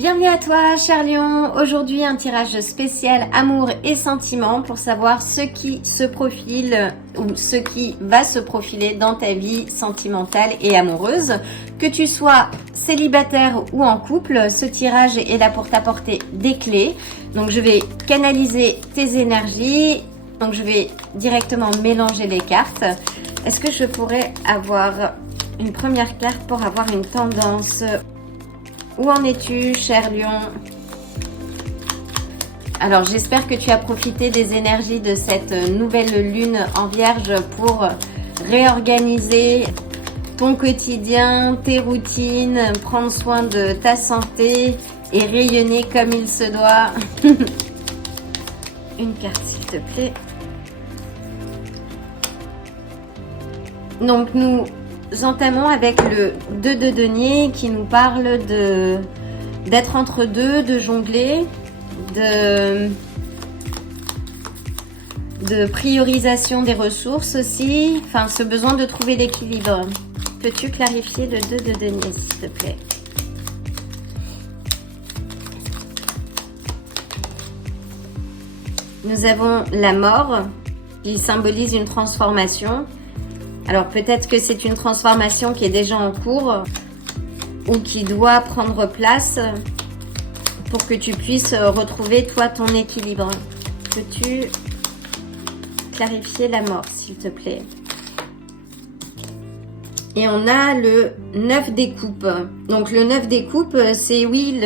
Bienvenue à toi, cher Lion. Aujourd'hui, un tirage spécial amour et sentiments pour savoir ce qui se profile ou ce qui va se profiler dans ta vie sentimentale et amoureuse. Que tu sois célibataire ou en couple, ce tirage est là pour t'apporter des clés. Donc, je vais canaliser tes énergies. Donc, je vais directement mélanger les cartes. Est-ce que je pourrais avoir une première carte pour avoir une tendance ? Où en es-tu, cher Lion? Alors, j'espère que tu as profité des énergies de cette nouvelle lune en Vierge pour réorganiser ton quotidien, tes routines, prendre soin de ta santé et rayonner comme il se doit. Une carte, s'il te plaît. Donc, nous entamons avec le 2 de denier qui nous parle d'être entre deux, de jongler, de priorisation des ressources aussi, enfin ce besoin de trouver l'équilibre. Peux-tu clarifier le 2 de denier, s'il te plaît? Nous avons la mort qui symbolise une transformation. Alors peut-être que c'est une transformation qui est déjà en cours ou qui doit prendre place pour que tu puisses retrouver toi ton équilibre. Peux-tu clarifier la mort, s'il te plaît? Et on a le 9 des coupes. Donc le 9 des coupes, c'est oui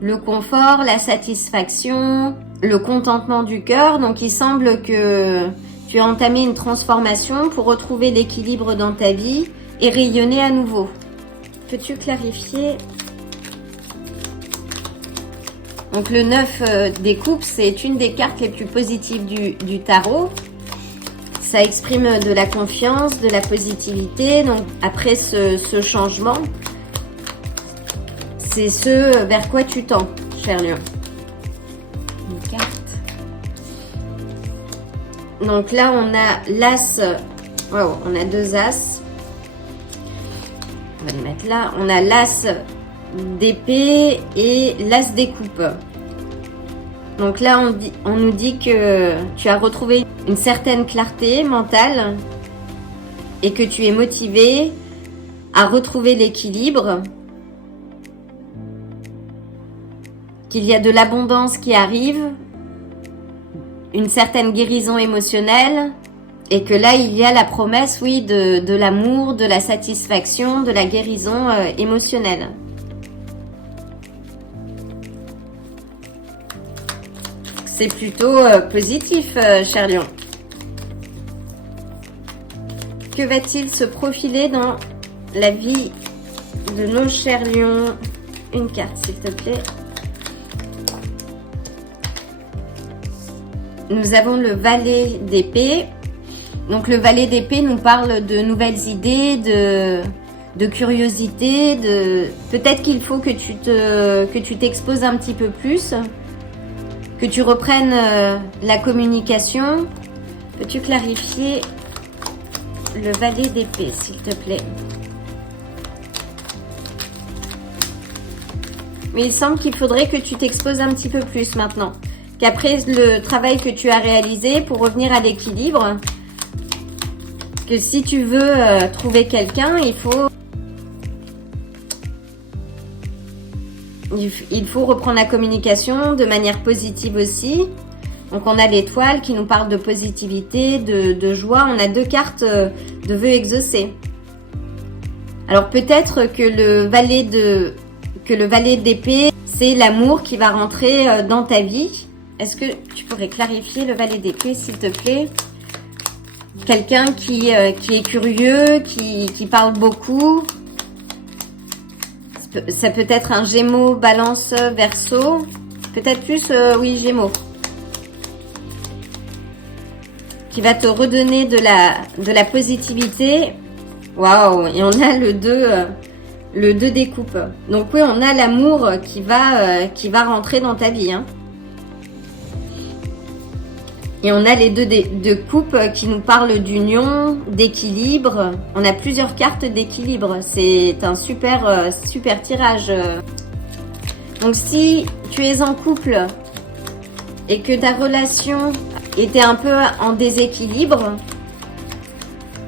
le confort, la satisfaction, le contentement du cœur. Donc il semble que tu as entamé une transformation pour retrouver l'équilibre dans ta vie et rayonner à nouveau. Peux-tu clarifier? Donc le 9 des coupes, c'est une des cartes les plus positives du tarot. Ça exprime de la confiance, de la positivité. Donc après ce changement, c'est ce vers quoi tu tends, cher Lion. Une carte. Donc là, on a l'as. Wow, on a deux as. On va les mettre là. On a l'as d'épée et l'as des coupes. Donc là, on nous dit que tu as retrouvé une certaine clarté mentale et que tu es motivé à retrouver l'équilibre, qu'il y a de l'abondance qui arrive, une certaine guérison émotionnelle et que là, il y a la promesse, oui, de l'amour, de la satisfaction, de la guérison émotionnelle. C'est plutôt positif, cher Lion. Que va-t-il se profiler dans la vie de nos chers lions? Une carte, s'il te plaît. Nous avons le valet d'épée. Donc le valet d'épée nous parle de nouvelles idées, de curiosité, peut-être qu'il faut que tu t'exposes un petit peu plus, que tu reprennes la communication. Peux-tu clarifier le valet d'épée, s'il te plaît? Mais il semble qu'il faudrait que tu t'exposes un petit peu plus maintenant. Qu'après le travail que tu as réalisé pour revenir à l'équilibre, que si tu veux trouver quelqu'un, il faut reprendre la communication de manière positive aussi. Donc on a l'étoile qui nous parle de positivité, de joie. On a deux cartes de vœux exaucés. Alors peut-être que le valet d'épée, c'est l'amour qui va rentrer dans ta vie. Est-ce que tu pourrais clarifier le valet d'épée, s'il te plaît? Quelqu'un qui est curieux, qui parle beaucoup. Ça peut être un Gémeaux, Balance, Verseau. Peut-être plus, oui, Gémeaux. Qui va te redonner de la positivité. Waouh! Et on a le 2 des coupes. Donc oui, on a l'amour qui va rentrer dans ta vie, hein. Et on a les deux coupes qui nous parlent d'union, d'équilibre. On a plusieurs cartes d'équilibre. C'est un super tirage. Donc si tu es en couple et que ta relation était un peu en déséquilibre,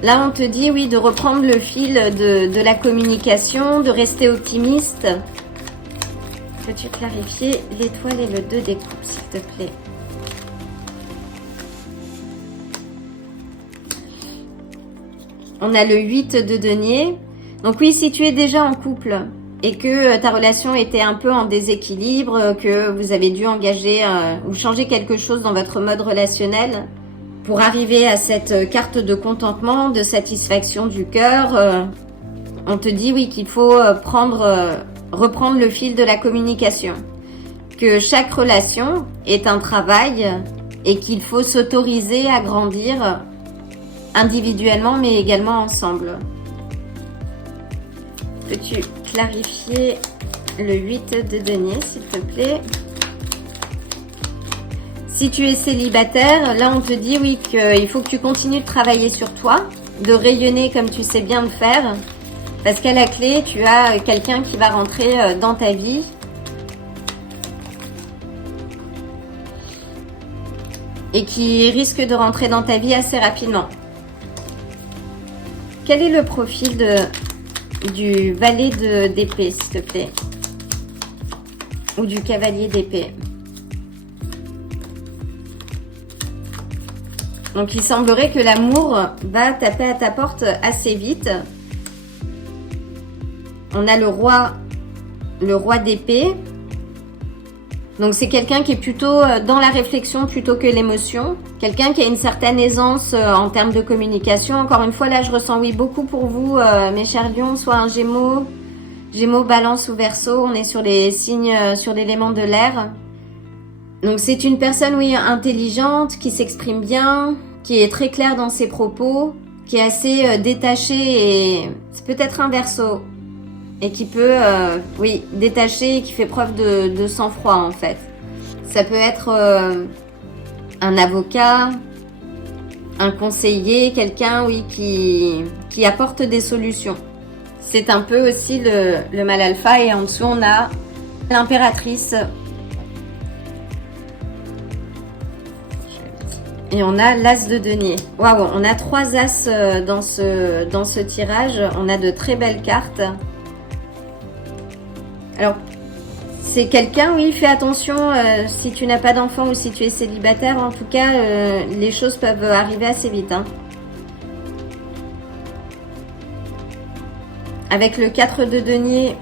là on te dit oui de reprendre le fil de la communication, de rester optimiste. Peux-tu clarifier l'étoile et le 2 des coupes s'il te plaît? On a le 8 de denier. Donc oui, si tu es déjà en couple et que ta relation était un peu en déséquilibre, que vous avez dû engager ou changer quelque chose dans votre mode relationnel pour arriver à cette carte de contentement, de satisfaction du cœur, on te dit oui qu'il faut reprendre le fil de la communication. Que chaque relation est un travail et qu'il faut s'autoriser à grandir individuellement mais également ensemble. Peux-tu clarifier le 8 de denier s'il te plaît? Si tu es célibataire, là on te dit oui qu'il faut que tu continues de travailler sur toi, de rayonner comme tu sais bien le faire, parce qu'à la clé tu as quelqu'un qui va rentrer dans ta vie. Et qui risque de rentrer dans ta vie assez rapidement. Quel est le profil du valet d'épée, s'il te plaît? Ou du cavalier d'épée? Donc il semblerait que l'amour va taper à ta porte assez vite. On a le roi d'épée. Donc c'est quelqu'un qui est plutôt dans la réflexion plutôt que l'émotion. Quelqu'un qui a une certaine aisance en termes de communication. Encore une fois, là je ressens oui beaucoup pour vous, mes chers lions, soit un Gémeaux, Balance ou Verseau. On est sur les signes, sur l'élément de l'air. Donc c'est une personne oui intelligente, qui s'exprime bien, qui est très claire dans ses propos, qui est assez détachée et c'est peut-être un Verseau. Et qui peut, oui, détacher et qui fait preuve de sang-froid en fait. Ça peut être un avocat, un conseiller, quelqu'un, oui, qui apporte des solutions. C'est un peu aussi le mâle alpha et en dessous on a l'impératrice. Et on a l'as de denier. Waouh, on a 3 as dans ce tirage. On a de très belles cartes. Alors, c'est quelqu'un, oui, fais attention si tu n'as pas d'enfant ou si tu es célibataire. En tout cas, les choses peuvent arriver assez vite. Hein. Avec le 4 de denier,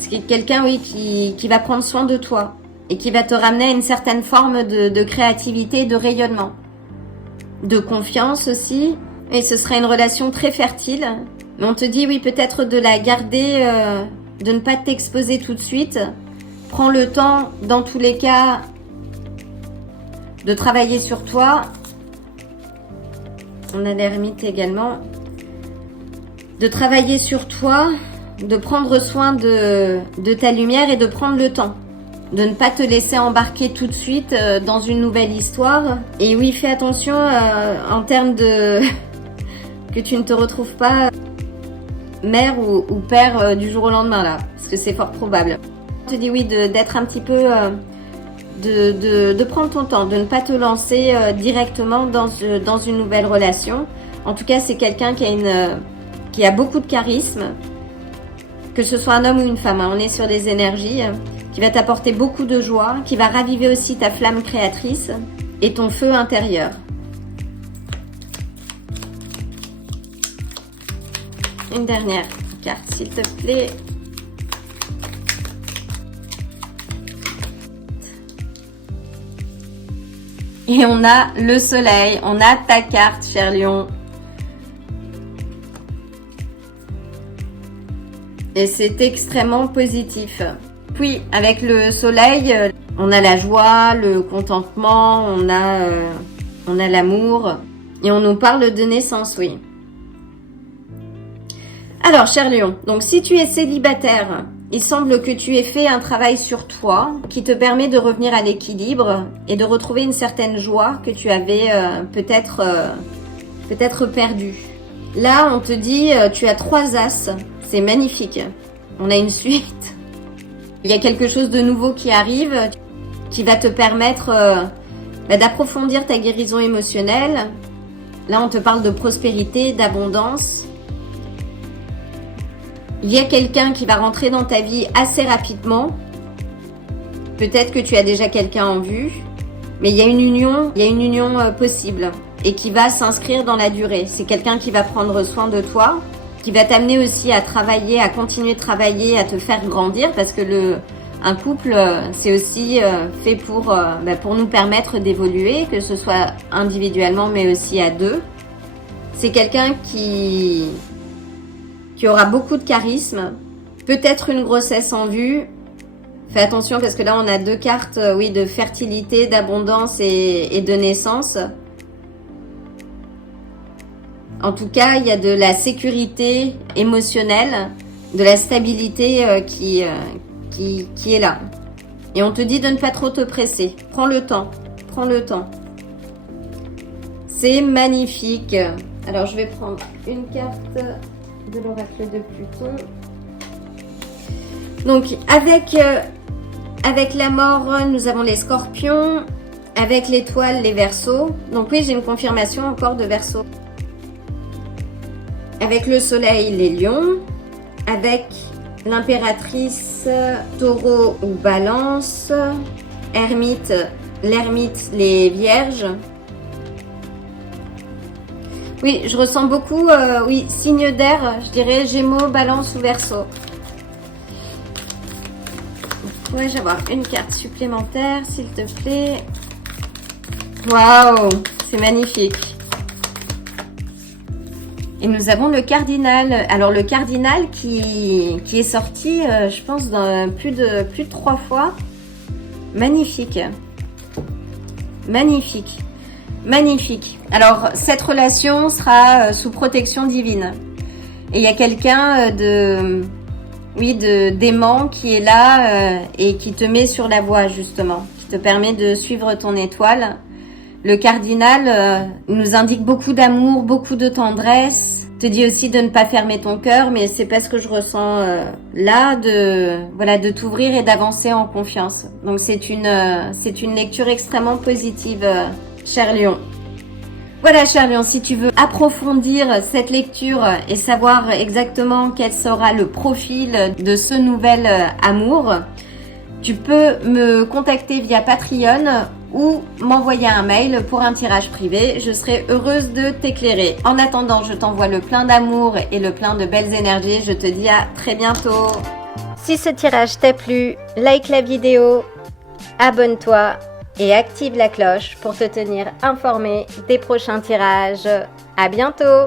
c'est quelqu'un, oui, qui va prendre soin de toi et qui va te ramener à une certaine forme de créativité, de rayonnement, de confiance aussi. Et ce sera une relation très fertile. Mais on te dit, oui, peut-être de la garder, de ne pas t'exposer tout de suite. Prends le temps, dans tous les cas, de travailler sur toi. On a l'ermite également. De travailler sur toi, de prendre soin de ta lumière et de prendre le temps. De ne pas te laisser embarquer tout de suite dans une nouvelle histoire. Et oui, fais attention en termes de... que tu ne te retrouves pas... mère ou père du jour au lendemain là, parce que c'est fort probable. Je te dis oui d'être un petit peu, de prendre ton temps, de ne pas te lancer directement dans une nouvelle relation. En tout cas, c'est quelqu'un qui a beaucoup de charisme, que ce soit un homme ou une femme. Hein, on est sur des énergies qui va t'apporter beaucoup de joie, qui va raviver aussi ta flamme créatrice et ton feu intérieur. Une dernière carte, s'il te plaît. Et on a le soleil. On a ta carte, cher lion. Et c'est extrêmement positif. Puis, avec le soleil, on a la joie, le contentement, on a l'amour. Et on nous parle de naissance, oui. Alors, cher lion, donc si tu es célibataire, il semble que tu aies fait un travail sur toi qui te permet de revenir à l'équilibre et de retrouver une certaine joie que tu avais peut-être perdue. Là, on te dit, tu as 3 as, c'est magnifique. On a une suite. Il y a quelque chose de nouveau qui arrive, qui va te permettre d'approfondir ta guérison émotionnelle. Là, on te parle de prospérité, d'abondance. Il y a quelqu'un qui va rentrer dans ta vie assez rapidement. Peut-être que tu as déjà quelqu'un en vue, mais il y a une union possible et qui va s'inscrire dans la durée. C'est quelqu'un qui va prendre soin de toi, qui va t'amener aussi à travailler, à continuer de travailler, à te faire grandir, parce que un couple, c'est aussi fait pour nous permettre d'évoluer, que ce soit individuellement, mais aussi à deux. C'est quelqu'un qui aura beaucoup de charisme, peut-être une grossesse en vue. Fais attention parce que là, on a deux cartes, de fertilité, d'abondance et de naissance. En tout cas, il y a de la sécurité émotionnelle, de la stabilité qui est là. Et on te dit de ne pas trop te presser. Prends le temps. Prends le temps. C'est magnifique. Alors, je vais prendre une carte de l'oracle de Pluton. Donc, avec la mort, nous avons les scorpions. Avec l'étoile, les Verseaux. Donc oui, j'ai une confirmation encore de Verseau. Avec le soleil, les lions. Avec l'impératrice, taureau ou balance. L'ermite, les vierges. Oui, je ressens beaucoup, signe d'air, je dirais Gémeaux, Balance ou Verseau. Pourrais-je avoir une carte supplémentaire, s'il te plaît? Waouh, c'est magnifique. Et nous avons le cardinal. Alors le cardinal qui est sorti, je pense, plus de 3 fois. Magnifique. Magnifique. Magnifique. Alors, cette relation sera sous protection divine. Et il y a quelqu'un d'aimant qui est là et qui te met sur la voie, justement. Qui te permet de suivre ton étoile. Le cardinal nous indique beaucoup d'amour, beaucoup de tendresse. Te dit aussi de ne pas fermer ton cœur, mais c'est pas ce que je ressens là, de t'ouvrir et d'avancer en confiance. Donc c'est une lecture extrêmement positive. Cher Lion. Voilà, cher Lion, si tu veux approfondir cette lecture et savoir exactement quel sera le profil de ce nouvel amour, tu peux me contacter via Patreon ou m'envoyer un mail pour un tirage privé. Je serai heureuse de t'éclairer. En attendant, je t'envoie le plein d'amour et le plein de belles énergies. Je te dis à très bientôt. Si ce tirage t'a plu, like la vidéo, abonne-toi et active la cloche pour te tenir informé des prochains tirages. À bientôt!